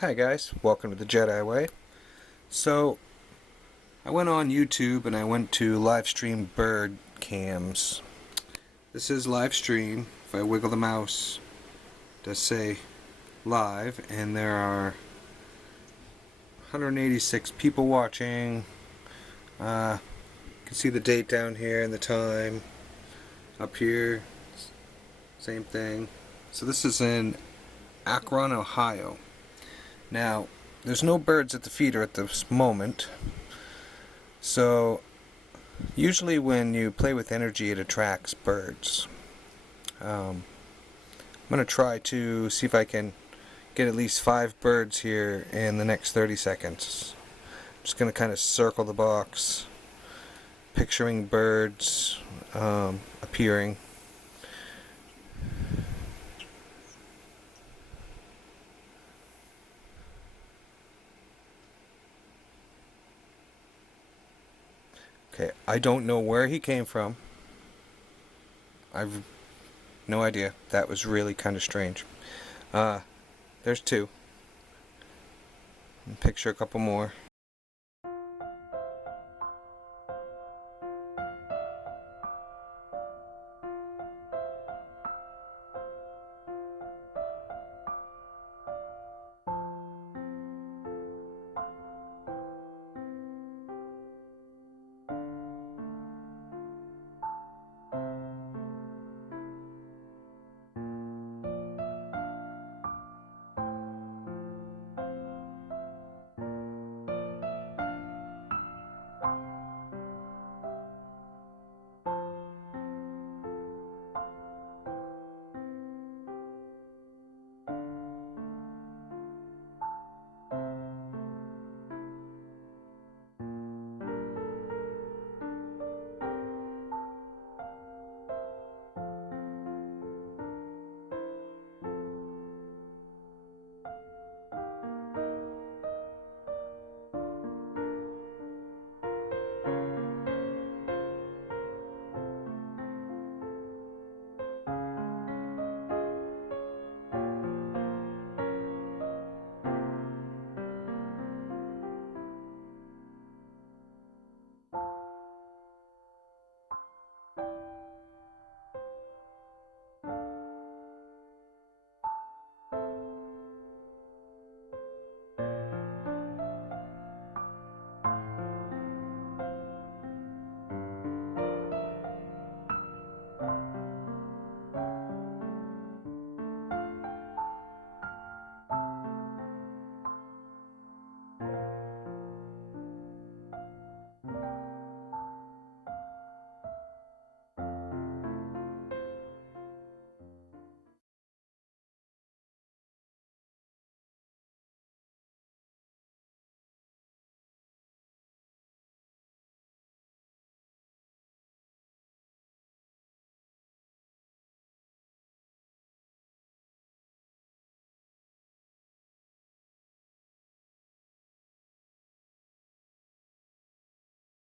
Hi guys, welcome to the Jedi Way. So, I went on YouTube and I went to live stream bird cams. This is live stream. If I wiggle the mouse, it does say live, and there are 186 people watching. You can see the date down here and the time. Up here, same thing. So this is in Akron, Ohio. Now, there's no birds at the feeder at this moment. So usually when you play with energy, it attracts birds. I'm going to try to see if I can get at least 5 birds here in the next 30 seconds. I'm just going to kind of circle the box, picturing birds appearing. Okay, I don't know where he came from. I've no idea. That was really kind of strange. There's 2. Picture a couple more.